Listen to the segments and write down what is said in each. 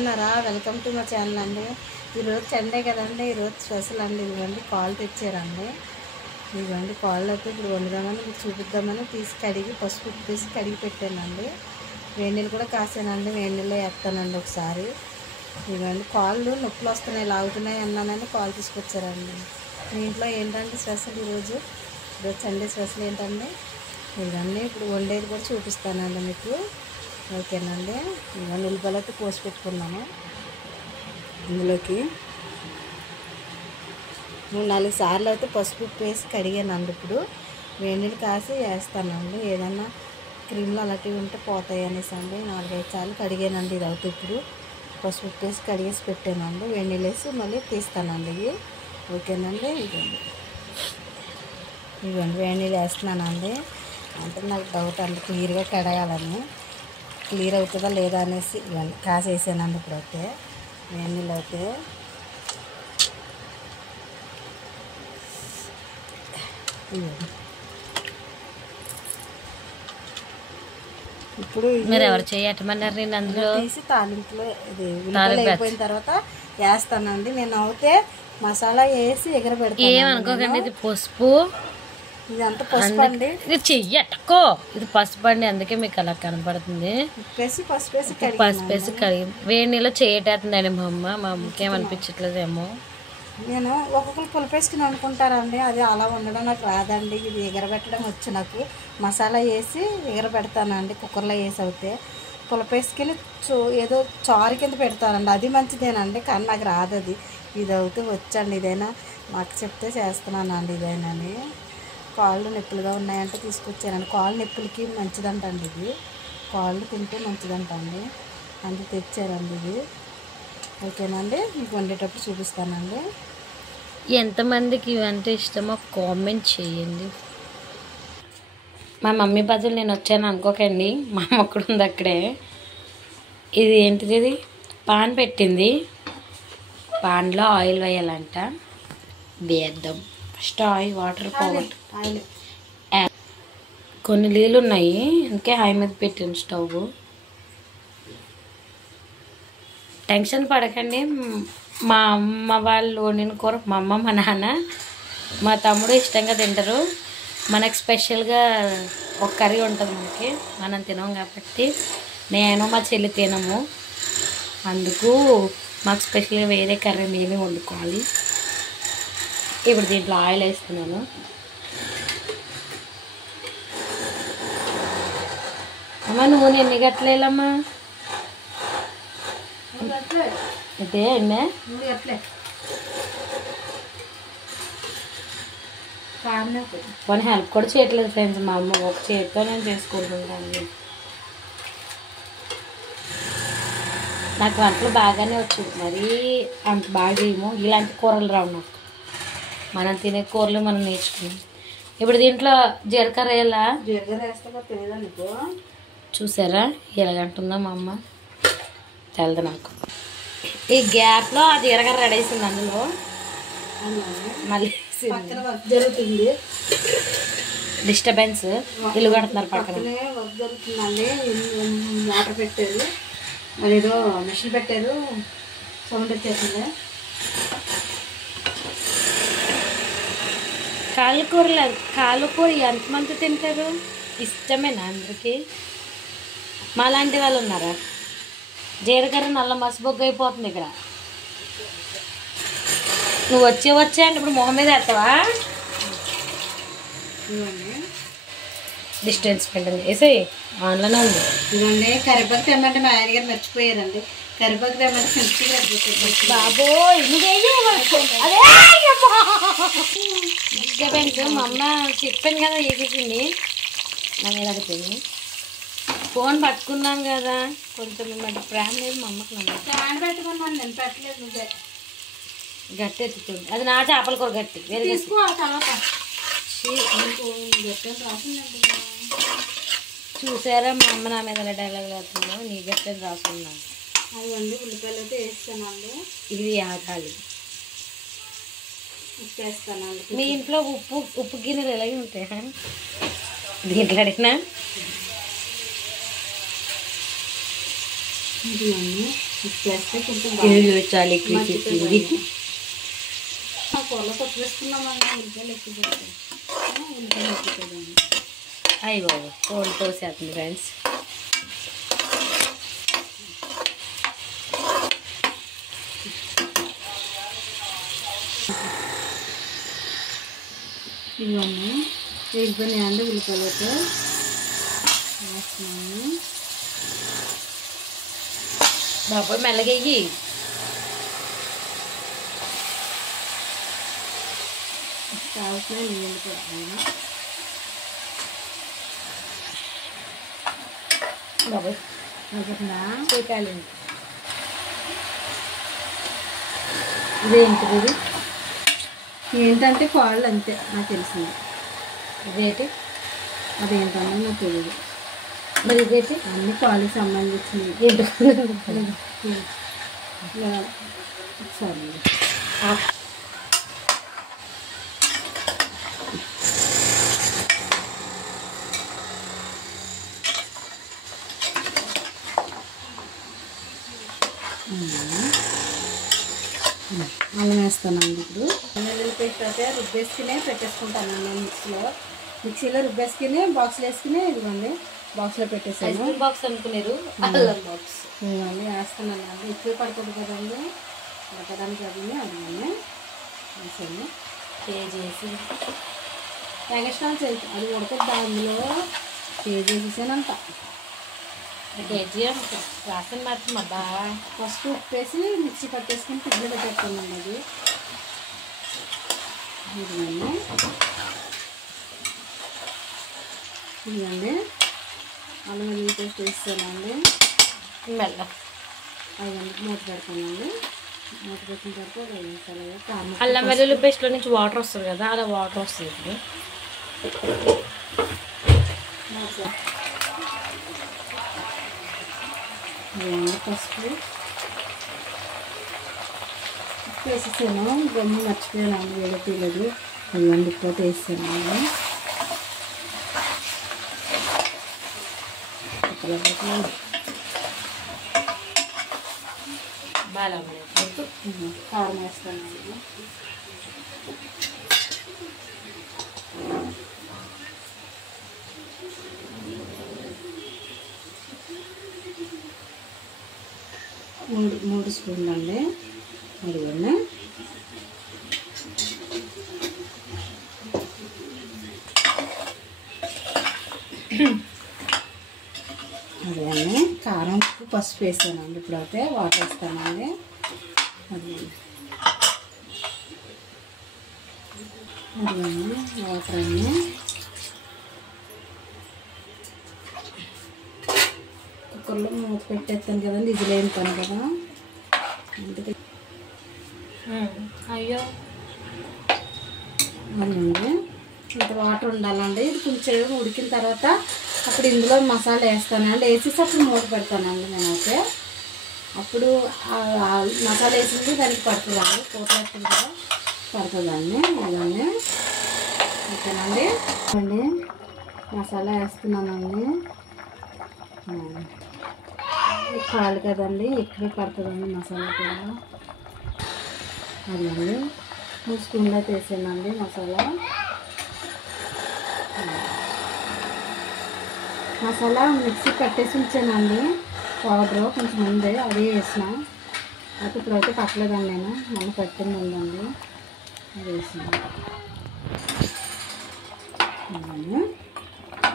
బాగున్నారా? Welcome to మా channel అండి. ఈరోజు సండే కదండి, ఈరోజు స్పెషల్ అండి. ఇదిగోండి కాళ్ళు తెచ్చారండి. ఇదిగోండి కాళ్ళు అయితే ఇప్పుడు వండుదామని మీకు చూపిద్దామని తీసి కడిగి పసుపు తీసి కడిగి పెట్టానండి. వేడి నీళ్ళు కూడా కాసానండి, వేడి నీళ్ళు వేస్తానండి ఒకసారి. ఇదిగోండి కాళ్ళు నొప్పులు వస్తున్నాయి, లాగుతున్నాయి అన్నానని కాళ్ళు తీసుకొచ్చారండి. మీ ఇంట్లో ఏంటండి స్పెషల్ ఈరోజు సండే స్పెషల్ ఏంటండి? ఇదండి ఇప్పుడు వండేది కూడా చూపిస్తానండి మీకు. ఓకేనండి. ఇవన్నీ ఉల్లిపాయలు అయితే కోసి పెట్టుకున్నాను. ఇందులోకి 3-4 సార్లు అయితే పసుపు వేసి కడిగానండి. ఇప్పుడు వేడి నీళ్ళు కాసి వేస్తానండి. ఏదన్నా క్రీమ్లు అలాంటివి ఉంటే పోతాయి అనేసి అండి 4-5 సార్లు కడిగానండి. ఇది అవుతుంది. ఇప్పుడు పసుపు వేసి కడిగేసి పెట్టానండి. వేడి నీళ్ళు వేసి మళ్ళీ తీస్తానండి ఇవి. ఓకేనండి. ఇవ్వండి వేడి నీళ్ళు వేస్తున్నానండి. అంటే నాకు డౌట్ అండి క్లియర్గా కడగాలని, క్లియర్ అవుతుందా లేదా అనేసి ఇవన్నీ కాసేసానండి. ఇప్పుడైతే వేడి నీళ్ళు అయితే ఇప్పుడు మీరు ఎవరు చేయటమన్నారు? నేను అందులో తీసి తాలింపులో ఇది ఉల్లిపాయలు అయిపోయిన తర్వాత వేస్తానండి. నేను అవుతే మసాలా వేసి ఎగరబెడతాను. ఏమనుకోకండి, ఇది పసుపు, ఇదంతా పసుపు అండి. ఇది చెయ్యట్టుకో, ఇది పసుపు అండి, అందుకే మీకు అలా కనపడుతుంది. పసుపు వేసి కడిగి వేడి నీళ్ళు చేయటేస్తుందండి మా అమ్మకి ఏమనిపించట్లేదేమో. నేను ఒక్కొక్కరు పులిపేసుకుని అనుకుంటారండి, అది అలా ఉండడం నాకు రాదండి. ఇది ఎగరబెట్టడం వచ్చు నాకు. మసాలా వేసి ఎగరబెడతానండి కుక్కర్లో వేసి. అవుతే పులిపేసుకుని ఏదో చారు కింద పెడతానండి, అది మంచిదేనండి. కానీ నాకు రాదు అది. ఇది అవుతే వచ్చండి. ఇదైనా మాకు చెప్తే చేస్తున్నానండి. ఇదైనాని కాళ్ళు నొప్పులుగా ఉన్నాయంటే తీసుకొచ్చానండి. కాళ్ళు నొప్పులకి మంచిదంటండి ఇది. కాళ్ళు తింటే మంచిదంటండి, అందుకు తెచ్చారండి ఇది. ఓకేనండి. మీకు వండేటప్పుడు చూపిస్తానండి. ఎంతమందికి ఇవంటే ఇష్టమో కామెంట్ చేయండి. మా మమ్మీ బదులు నేను వచ్చాను అనుకోకండి, మా అమ్మ కూడా ఉంది అక్కడే. ఇది ఏంటిది? ఇది పాన్ పెట్టింది, పాన్లో ఆయిల్ వేయాలంట. వేద్దాం ఫస్ట్ ఆయిల్, వాటర్ పోగొట్టు. కొన్ని నీళ్ళు ఉన్నాయి, అందుకే హై మీద పెట్టింది స్టవ్. టెన్షన్ పడకండి, మా అమ్మ వాళ్ళు వండిన కూర మా అమ్మ, మా నాన్న, మా తమ్ముడు ఇష్టంగా తింటారు. మనకు స్పెషల్గా ఒక కర్రీ ఉంటుంది మనకి, మనం తినం కాబట్టి. నేను మా చెల్లి తినము, అందుకు మాకు స్పెషల్గా వేరే కర్రీ మేమే వండుకోవాలి. ఇప్పుడు దీంట్లో ఆయిల్ వేస్తున్నాను. అమ్మ నూనె ఎన్ని గట్లేలమ్మా? ఇదే అమ్మే కొన్ని హెల్ప్ కూడా చేయట్లేదు ఫ్రెండ్స్. మా అమ్మ ఒక చేతితో నేను చేసుకుంటుంటాను. నాకు వంటలు బాగానే వచ్చింది, మరీ అంత బాగా ఏమో. ఇలాంటి కూరలు రావు నాకు, మనం తినే కూరలు మనం నేర్చుకున్నాం. ఇప్పుడు దీంట్లో జీలకర్ర వేయాలా? జీలకర్ర వేస్తా తెలియదండి. చూసారా ఎలాగంటుందో మా అమ్మ, తెలదు నాకు. ఈ గ్యాప్లో ఆ జీలకర్ర రెడీ వేసింది, అందులో మళ్ళీ జరుగుతుంది డిస్టర్బెన్స్. ఇల్లు కడుతున్నారు పక్కన, వర్క్ జరుగుతుందండి. మోటార్ పెట్టారు, మరి ఏదో మిషన్ పెట్టారు, సౌండ్ వచ్చేసింది. కాళ్ళకూర ఎంతమంది తింటారు? ఇష్టమేనా అందరికీ? మా లాంటి వాళ్ళు ఉన్నారా? జీలకర్ర నల్ల మసిబొగ్గు అయిపోతుంది ఇక్కడ. నువ్వు వచ్చే అంటే ఇప్పుడు మొహం మీద వేస్తావా? డిస్టెన్స్ పెట్టండి, వేసేయి, ఆన్లోనే ఉంది. ఇదండి కరివేపాకు తెమ్మంటే మా ఆయన గారు మర్చిపోయారండి. కరివేపాకు తెమ్మంటే సెంటికి బాబోయ్ డిస్టర్బెన్స్. మా అమ్మ చెప్పాను కదా వేసేసింది, నా మీద అడిపోయింది. ఫోన్ పట్టుకున్నాం కదా, కొంచెం మిమ్మల్ని ప్రేమ లేదు మా అమ్మకి. ఫ్యాన్ పెట్టుకున్నాను, నేను పెట్టలేదు. నువ్వే గట్టి ఎత్తుతుంది, అది నా చేపల కూర గట్టి. వేరే తీసుకో తర్వాత చూసారా మా అమ్మ నా మీద డైలాగ్ వేస్తుందో, నీ గట్టి రాసుకున్నా. అదండి ఉల్లిపాయలు అయితే వేస్తానండి. ఇది ఆగాలి. ఉప్పు వేస్తానండి. మీ ఇంట్లో ఉప్పు గిన్నెలు ఎలాగే ఉంటాయి దీంట్లో అడిగినా? ఇదిగోండి ఇట్లేస్తే కొంచెం చాలా ఎక్కువ చెప్పింది. ఆ కూరలో కొట్టు వేసుకున్నామండి, ఉల్లిపాయలు ఎక్కువ పెడతాం, ఉల్లిపాయలు ఎక్కుతుందండి. అయ్యి బాబు కోళ్ళు తోసేస్తుంది ఫ్రెండ్స్. ఇవన్నీ వేగిపోయినాయండి, ఉల్లిపాయలతో వేస్తున్నాము. బాబోయ్ మెల్లగెయ్యి. కావాల్సిన నీళ్ళు పెడతాము. బాబోయ్ అనుకుంటున్నా చూపాలండి. ఇదేంటిది? ఇది ఏంటంటే కాళ్ళు అంతే నాకు తెలిసింది. ఇదేంటి? అదేంటన్నా నాకు తెలియదు. మరి ఇదేంటి? అన్ని కాళ్ళకి సంబంధించినవి. ఏంటో సరే అల్లం వేస్తానండి. ఇప్పుడు వెల్లుల్లి పేస్ట్ అయితే రుబ్బేసుకునే పెట్టేసుకుంటానండి మిక్సీలో రుబ్బేసుకుని బాక్స్లో వేసుకుని ఇదిగోండి బాక్స్లో పెట్టేసాను. బాక్స్ అనుకున్నారు, అల్లం బాక్స్ ఇవన్నీ వేస్తున్నానండి. ఎక్కువ పడుతుంది కదండి ఉడకడానికి, అది అదిగోండి వేసాను. చేసి ఎగస్ట్రాల్ చేసి అది ఉడకద్దా, అందులో వేసేసానంట. కేజీ అంత వాసన మాత్రం అబ్బా. ఫస్ట్ ఉప్పు వేసి మిక్సీ పట్టేసుకుని ఫ్రిడ్జ్లో పెట్టేస్తానండి. అది ఇదిగోండి ఇదిగోండి అల్లం వెల్లుల్లి పేస్ట్ వేస్తానండి. మెల్ల 5 గంటలకు మూత పెడతానండి. మూత పెట్టిన తర్వాత 5 నిమిషాలు కారం అల్లం వెల్లుల్లి పేస్ట్లో నుంచి వాటర్ వస్తుంది కదా, అలా వాటర్ వస్తుంది. ఇప్పుడు పసుపు వేసేసాను. గమ్ము మర్చిపోయాను, వేరే తీయలేదు. అది వండిపోతే వేసాను. బాగా కారం వేస్తాను. మూడు స్పూన్లు అండి. అదిగోండి అదిగోండి కారం పసుపు వేసానండి. ఇప్పుడైతే వాటర్ వేస్తానండి. అదిగోండి వాటర్ అన్నీ కుక్కర్లో మూత పెట్టేస్తాను కదండి, ఇది లేని పని కదా అందుకే. అయ్యో అవునండి, ఇంత వాటర్ ఉండాలండి. ఇది కొంచెం ఉడికిన తర్వాత అప్పుడు ఇందులో మసాలా వేస్తానండి. వేసేసి అప్పుడు మూత పెడతానండి నేనైతే. అప్పుడు మసాలా వేసింది దానికి పడుతుందండి, కూర వేస్తుంది కదా పడుతుందండి. ఇదండి ఓకేనండి. అండి మసాలా వేస్తున్నానండి. కాలు కదండి, ఎక్కువ పడుతుందండి మసాలా కూడా. అదండి 3 స్పూన్లు అయితే వేసానండి మసాలా మిక్సీ కట్టేసి ఉంచానండి. పౌడర్ కొంచెం ఉంది, అదే వేసిన. అయితే ఇప్పుడైతే పట్టలేదండి, నేను మళ్ళీ పట్టింది ఉందండి, అది వేసాను.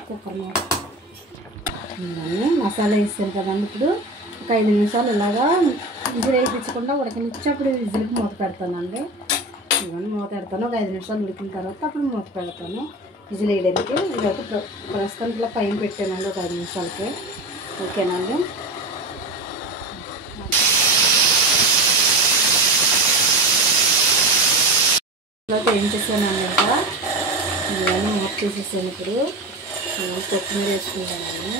కుక్కర్ మసాలా వేసాను కదండి. ఇప్పుడు ఒక 5 నిమిషాలు ఇలాగా విజిల్ వేయించకుండా ఉడకనిచ్చి అప్పుడు విజిల్కి మూత పెడతానండి. ఇవన్నీ మూత పెడతాను. ఒక 5 నిమిషాలు ఉడికిన తర్వాత అప్పుడు మూత పెడతాను విజిల్ వేయడానికి. ఇదైతే ప్రస్తుతానికి ఇలా పైన పెట్టానండి ఒక 5 నిమిషాలకి. ఓకేనండి. ఇలా ఏం చేశానండి, ఇంకా ఇవన్నీ మూత తీసేసాను. ఇప్పుడు కొత్తిమీర వేసుకుంటానండి.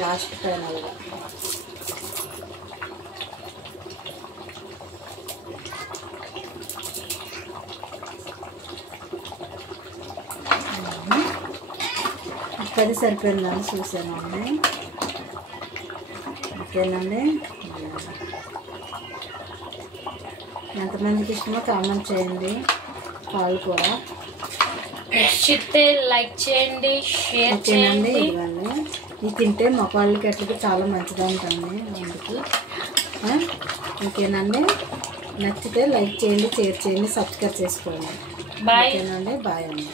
లాస్ట్ ఫైనల్గా అది సరిపోయిందని చూసానండి. ఓకేనండి. ఎంతమందికి ఇష్టమో కామెంట్ చేయండి. పాలకూర నచ్చితే లైక్ చేయండి, షేర్ ఓకేనండి. చేయండి. ఇవ్వండి, ఇది తింటే మొక్కళ్ళకి అట్లకి చాలా మంచిగా ఉంటుంది అందుకు. ఓకేనండి. నచ్చితే లైక్ చేయండి, షేర్ చేయండి, సబ్స్క్రైబ్ చేసుకోండి. బాయ్. ఓకేనండి. బాయ్ అండి.